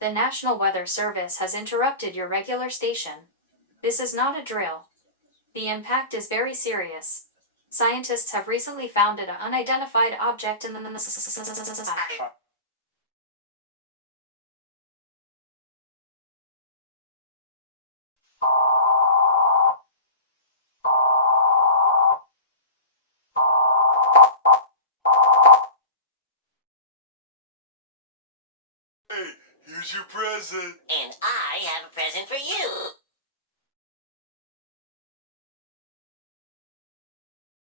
The National Weather Service has interrupted your regular station. This is not a drill. The impact is very serious. Scientists have recently found an unidentified object in the sky. Hey, here's your present. And I have a present for you.